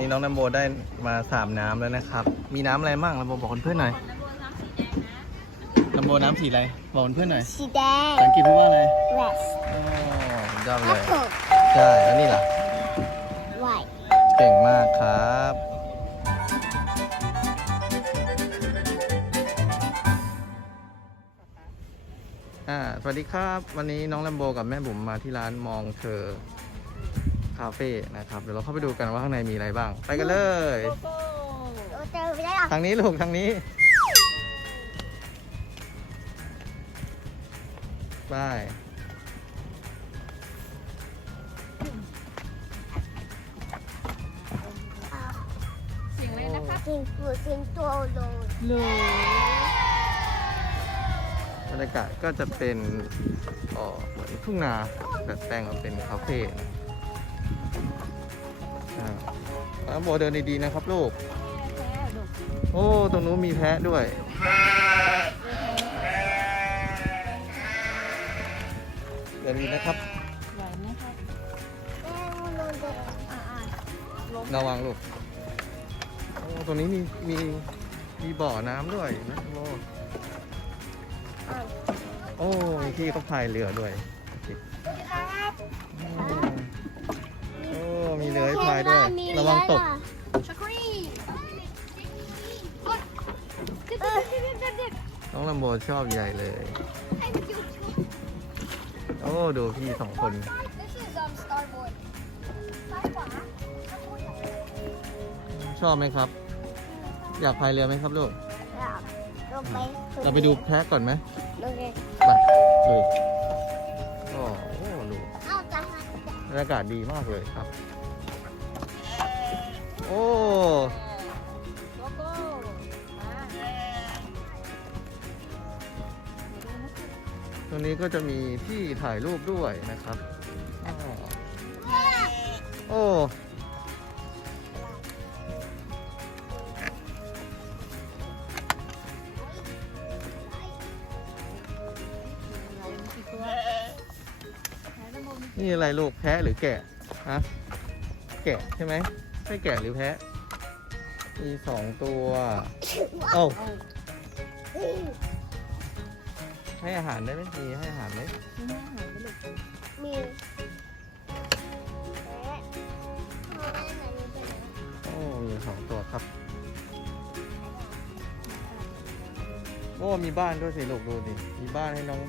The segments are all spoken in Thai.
นี้น้องลัมโบได้มาสามน้ำแล้วนะครับ มีน้ำอะไรบ้างลัมโบบอกเพื่อนๆหน่อยลัมโบน้ำสีอะไร บอกเพื่อนๆหน่อย สีแดงภาษาอังกฤษพูดว่าอะไร red อ๋อยอดเลย apple ใช่แล้วนี่ล่ะ white เก่งมากครับอ่าสวัสดีครับ วันนี้น้องแลมโบกับแม่บุ๋มมาที่ร้านมองเธอคาเฟ่นะครับเดี๋ยวเราเข้าไปดูกันว่าข้างในมีอะไรบ้าง ไปกันเลย โอ้เจอไม่ได้หรอทางนี้ลูกทางนี้ไปเสียงอะไรนะคะสิงตัวสิงตัวโลหลูบรรยากาศก็จะเป็นเอ่อเหมือนทุ่งนาแต่แปลงมาเป็นคาเฟ่นะ อ่าแล้วโบเดินดีๆนะครับลูกแพ้ลูก โอ้ ตรงนู้นมีแพะด้วย เดินดีนะครับ ไหวไหมคะแม่โลเด็กอ่าล้มระวังลูก โอ้ ตรงนี้มีมีมีบ่อน้ำด้วยนะโบโอ้มีที่เขาพายเรือด้วยโอ้โอ้ มีเรือให้พายด้วย ระวังตก ชักรีน้องลำโบชอบใหญ่เลย โอ้ ดูพี่สองคน ชอบไหมครับ อยากพายเรือไหมครับลูกลงไปเราไปดูแพะก่อนไหมโอเคไปดูโอ้โหดูเอาจะบรรยากาศดีมากเลยครับ โอ้โกโก้มาตรงนี้ก็จะมีที่ถ่ายรูปด้วยนะครับอ้อโอ้เราวแพ้นี่อะไรลูกแพะหรือแกะฮะแกะใช่ไหม ช่แกะหรือแพะ มีสองตัวโอ้าเอาให้อาหารได้ไหมมีให้อาหารไหมมีแม่อาหารไปลูกมีแม่พ่อแม่ไหนมีเป็นไหนโอ้มีสองตัวครับโอ้มีบ้านด้วยสิลูกดูดิมีบ้านให้น้อง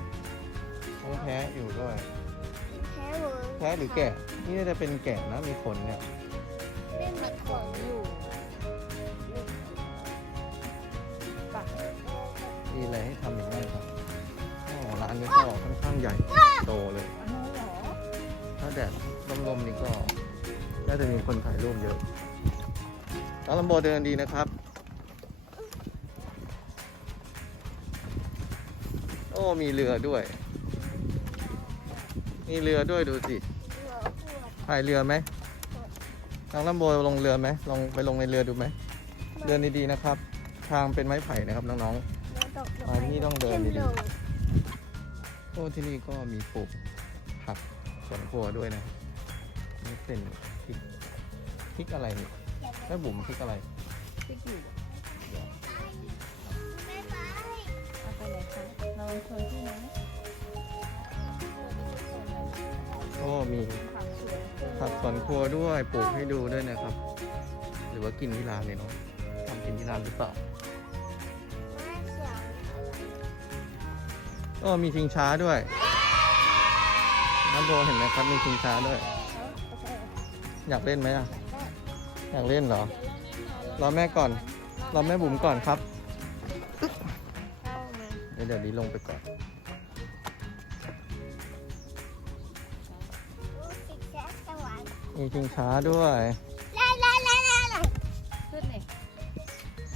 น้องแพะอยู่ด้วย แพ้หรือแพะหรือแกะ นี่น่าจะเป็นแกะนะมีขนเนี่ย แดดลมๆนี่ก็น่าจะมีคนถ่ายรูปเยอะแล้วลำโบเดินดีนะครับ โอ้ มีเรือด้วย มีเรือด้วยดูสิหัวปวดพายเรือไหมน้องลำโบลงเรือไหมลองไปลงในเรือดูไหม เดินดีๆนะครับ ทางเป็นไม้ไผ่นะครับน้องแล้วตกลงอ่านี่ต้องเดินดีๆขึ้ลงๆโอ้ที่นี่ก็มีปลูกผัก สวนครัวด้วยนะนี่เป็นพริกพริกอะไรนี่แม่บุ๋มพริกอะไรที่อยู่ไม่ไปเอาไปไหนคะเราชวนที่ไหนโอ้มีผักสวนผักสวนครัวด้วยปลูกให้ดูด้วยนะครับ หรือว่ากินที่ร้านเลยเนาะทำกินที่ร้านหรือเปล่าไม่เสียงโอ้มีชิงช้าด้วย น้ำโบเห็นไหมครับมีชิงช้าด้วย อยากเล่นไหมอะ อยากเล่นเหรอ รอแม่ก่อน รอแม่บุ๋มก่อนครับ เดี๋ยวเดี๋ยวนี้ลงไปก่อน มีชิงช้าด้วยขึ้นนี่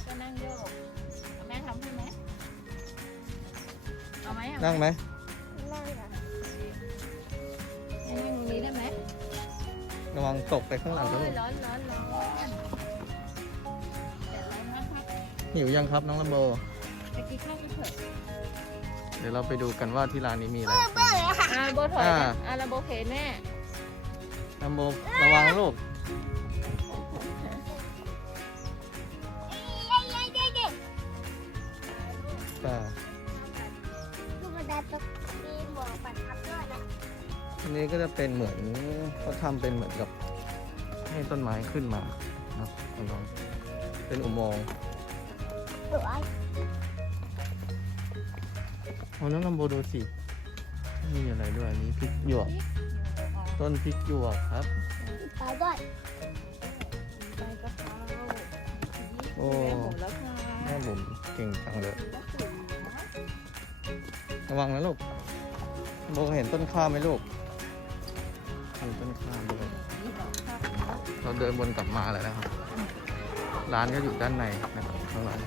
ก็นั่งโยกเอาแม่ทำให้ไหมเอาไหมเอาไหม นั่งไหม ตกไปข้างหลังครับผมร้อนร้อนร้อนหิวยังครับน้องลำโบเดี๋ยวเราไปดูกันว่าที่ร้านนี้มีอะไรอ่าโบถอยนะอ่าลำโบเขนแม่ลำโบระวังลูกแต่อันนี้ก็จะเป็นเหมือนเขาทำเป็นเหมือนกับ ให้ต้นไม้ขึ้นมานะครับน้องๆเป็นอุโมงค์สวยเอาน้องลำโบดูสิ มีอะไรด้วยอันนี้พริกหยวก ต้นพริกหยวกครับ ไปด้วยใบกะเพราโอ้แม่ผมแล้วค่ะแม่บุ๋มเก่งจังเลย ระวังนะลูกโบเห็นต้นข้าวไหมลูกเห็นต้นข้าวด้วยนี่ดอกข้าว เราเดินวนกลับมาแล้วนะครับ ร้านก็อยู่ด้านในนะครับข้างหลัง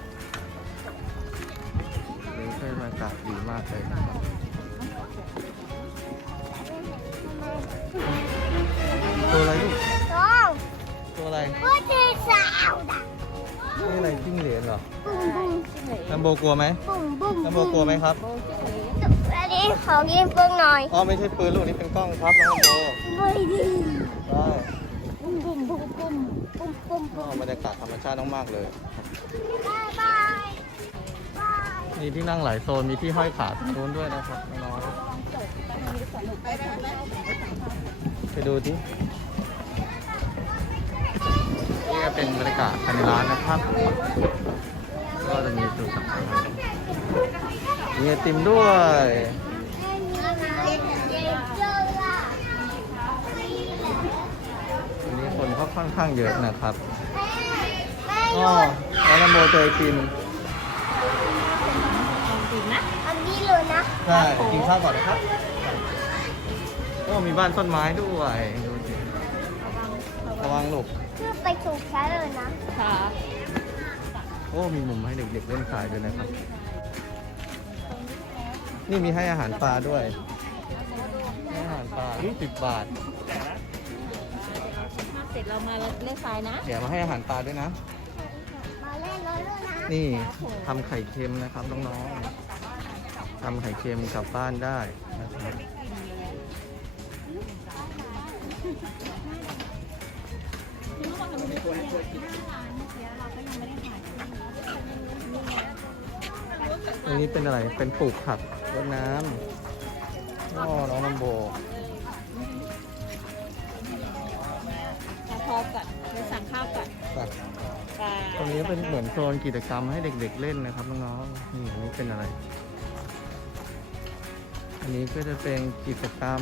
นี่คือบรรยากาศดีมากเลยนะครับตัวอะไรลูกน้องตัวอะไรพูดถึงสาวนะนี่อะไรจิ้งเหลนเหรอบุ้มบุ้มจิ้งเหลนลัมโบกลัวไหมบุ้มบุ้มลัมโบกลัวไหมครับโบจิ้งเหลนอันนี้ขอกินเพิ่งหน่อยอ๋อไม่ใช่ปืนลูกนี่เป็นกล้องครับน้องลัมโบไม่ดีได้ บุ้มบุ้มบุ้มบุ้มบุ้มบุ้ม อ๋อบรรยากาศธรรมชาติมากๆเลยบายบายมีที่นั่งหลายโซน มีที่ห้อยขาตรงนู้นด้วยนะครับน้องไปดูที่นี่ก็เป็นบรรยากาศภายในร้านนะครับ ก็จะมีจุดต่างๆมีไอติมด้วย วันนี้คนเขาค่อนข้างเยอะนะครับอ๋อแล้วลำโบเจอไอติมจริงนะ อันนี้เลยนะ ใช่ กินข้าวก่อนนะครับ โอ้ มีบ้านต้นไม้ด้วยดูสิระวังลูกคือไปถูกแค่เลยนะ ค่ะ โอ้ มีมุมให้เด็กๆเล่นทรายด้วยนะครับ นี่มีให้อาหารปลาด้วยให้อาหารปลาสิบบาทถ้าเส ร็จเรามาเลือกทรายนะ เดี๋ยวมาให้อาหารปลาด้วยนะ มาเล่นรถด้วยนะนี่ทำไข่เค็มนะครับน้องๆทำไข่เค็มกลับบ้านได้นะครับอันนี้เป็นอะไร เป็นปลูกผักรดน้ำอ๋อน้องลำโบ นี้เป็นเหมือนโซนกิจกรรมให้เด็ก ๆ เล่นนะครับน้องๆนี่อันนี้เป็นอะไร อันนี้ก็จะเป็นกิจกรรม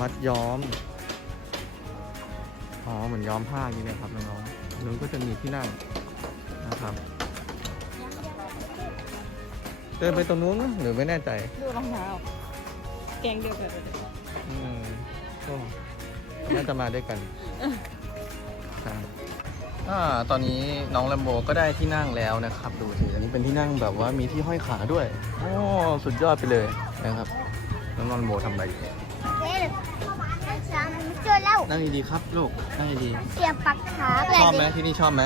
มัดย้อม อ๋อเหมือนย้อมผ้าอย่างนี้นะครับน้องๆนนู้นก็จะมีที่นั่งนะครับเดินไปตรงนู้นไหมหรือไม่แน่ใจดูรองเท้าแกงเดียวกันเลยอืมก็น่าจะมาด้วยกันครับ อ่าตอนนี้น้องแลมโบก็ได้ที่นั่งแล้วนะครับ ดูสิอันนี้เป็นที่นั่งแบบว่ามีที่ห้อยขาด้วยโอ้สุดยอดไปเลยนะครับน้องแลมโบทำอะไรอยู่เล่นฉันเจอแล้วนั่งดีๆครับลูกนั่งดีเสียบปักขาๆชอบไหมที่นี่ชอบไหม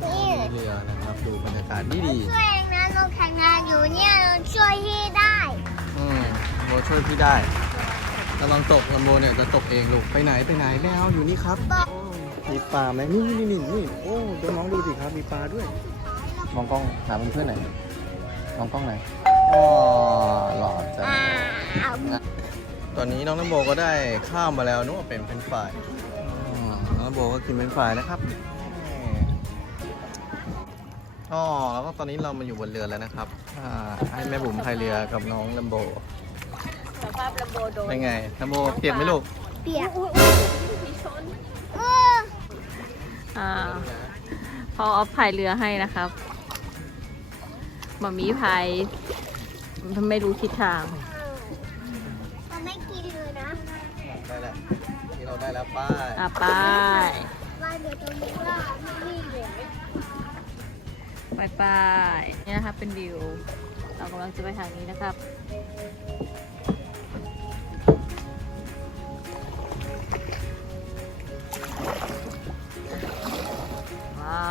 โอ้นี่มีเรือนะครับดูบรรยากาศดีดีช่วยเองนะเราแข่งงานอยู่เนี่ยเราช่วยที่ได้ ๆอืมโบช่วยพี่ได้ ระวังตกลำโบเนี่ยจะตกเองลูก ไปไหนไปไหนไม่เอาอยู่นี่ครับบอกโอ้มีปลาไหมนี่นี่นี่นี่โอ้ดูน้องดูสิครับมีปลาด้วย มองกล้องหาเพื่อนๆหน่อยมองกล้องหน่อยอ๋อหล่อจังอ้าวตอนนี้น้องน้ำโบก็ได้ข้าวมาแล้วนึกว่าเป็นเฟรนช์ฟรายอืมน้องน้ำโบก็กินเฟรนช์ฟรายนะครับอ๋อแล้วก็ตอนนี้เรามาอยู่บนเรือแล้วนะครับอ่าให้แม่บุ๋มพายเรือกับน้องลำโบ สภาพลำโบโดนเป็นไงลำโบเปียกไหมลูกเปียกมีชนเอออ่าพอออฟพายเรือให้นะครับหมามีพายไม่รู้ทิศทาง มันไม่กินเลยนะได้แล้วที่เราได้แล้วป้ายอะไปว่าเดี๋ยวตรงนี้ว่าไม่มีเหลือไปไปนี่นะครับเป็นวิว เรากำลังจะไปทางนี้นะครับ ว้า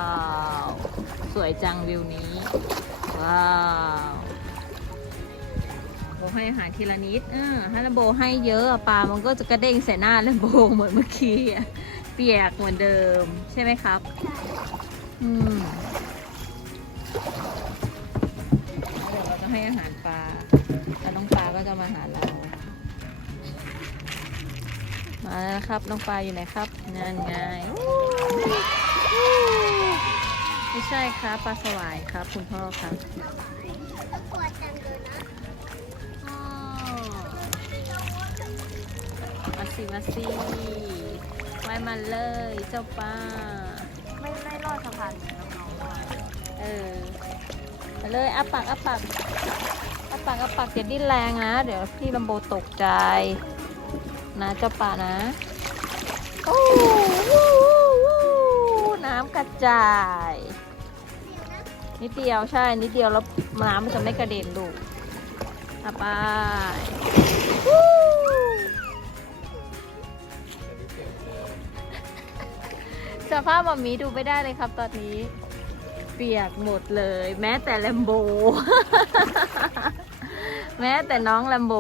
ว สวยจังวิวนี้ ว้าวโบให้อาหารทีละนิดเออถ้าลโบให้เยอะปลามันก็จะกระเด้งใส่หน้าลำโบเหมือนเมื่อกี้เปียกเหมือนเดิม ใช่ไหมครับ อืมเดี๋ยวเราจะให้อาหารปลาแล้วน้องปลาก็จะมาหาเรา มาแล้วนะครับ น้องปลาอยู่ไหนครับนั่นไงอู้อู้ไม่ใช่ครับปลาสวายครับ คุณพ่อครับก็ปวดจังเลยนะอ๋อมาสิมาสิว่ายมาเลยเจ้าปลาไม่ไม่รอดสะพานเหมือนน้องๆว่าเออมาเลยอัปปากอัปปากอัปปากอัปปากอย่าดิ้นแรงนะ เดี๋ยวพี่ลำโบตกใจ นะเจ้าป่านะ โอ้น้ำกระจาย นิดเดียวใช่ นิดเดียวแล้วน้ำมันจะไม่กระเด็นลูอะไปวู้สภาพแบบนี้ดูไม่ได้เลยครับตอนนี้ เปียกหมดเลย แม้แต่แลมโบ แม้แต่น้องแลมโบ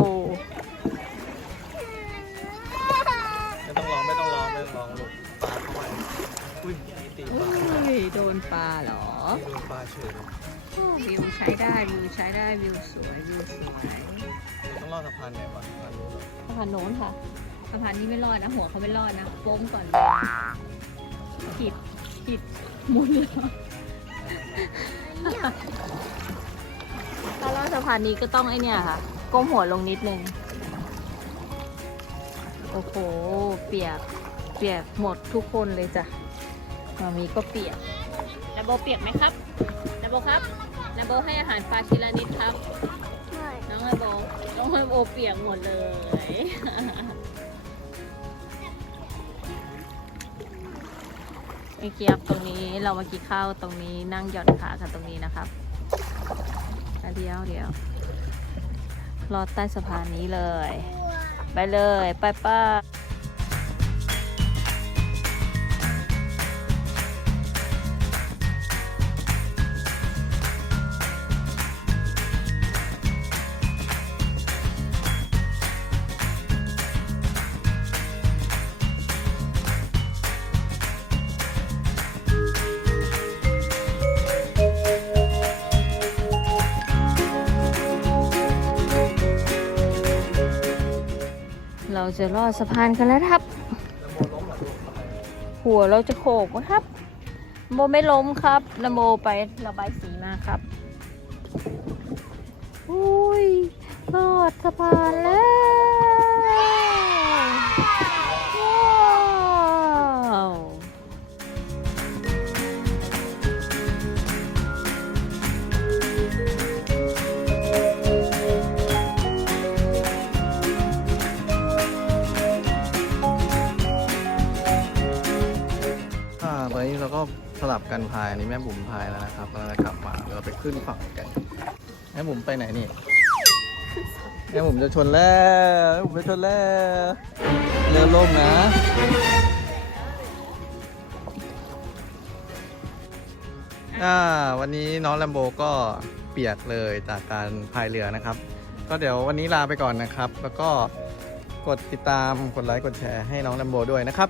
ตีปอุ้ลายโดนปลาเหรอโดนปลาเฉยเลยวิวใช้ได้วิวใช้ได้วิวสวยวิวสวยต้องรอดสะพานไหนก่อนสะพานนู้นเหรอสะพานโน้นค่ะสะพานนี้ไม่รอดนะหัวเขาไม่รอดนะโป้งก่อนผิดผิดหมุนแล้วถ้ารอดสะพานนี้ก็ต้องไอเนี่ยค่ะ ก้มหัวลงนิดนึง โอ้โห เปียก เปียกหมดทุกคนเลยจ้ะ มามีก็เปียกนาโบเปียกไหมครับนาโบครับนาโบให้อาหารปลาทีละนิดครับใช่น้องไอโบน้องไอโบเปียกหมดเลย เมื่อกี้ครับตรงนี้เรามากินข้าวตรงนี้นั่งหย่อนขากันตรงนี้นะครับอะเดี๋ยวเดี๋ยวรอดใต้สะพานนี้เลย ไปเลย ไปป้า จะลอดสะพานกันแล้วครับ หัวเราจะโขกนะครับโมไม่ล้มครับละโมไประบายสีมาครับอุ้ยลอดสะพานแล้ว กันพายอันนี้แม่บุ๋มพายแล้วนะครับเราจะกลับมาเราไปขึ้นฝั่งกันแม่บุ๋มไปไหนนี่แม่บุ๋มจะชนแล้วแม่บุ๋มจะชนแล้วเรือล่มนะอ่าวันนี้น้องแลมโบก็เปียกเลยจากการพายเรือนะครับ ก็เดี๋ยววันนี้ลาไปก่อนนะครับ แล้วก็กดติดตามกดไลค์กดแชร์ให้น้องแลมโบด้วยนะครับ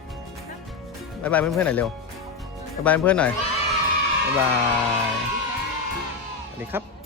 บ๊ายบายเพื่อนๆหน่อยเร็วบ๊ายบายเพื่อนๆหน่อย บ๊ายบาย สวัสดีครับ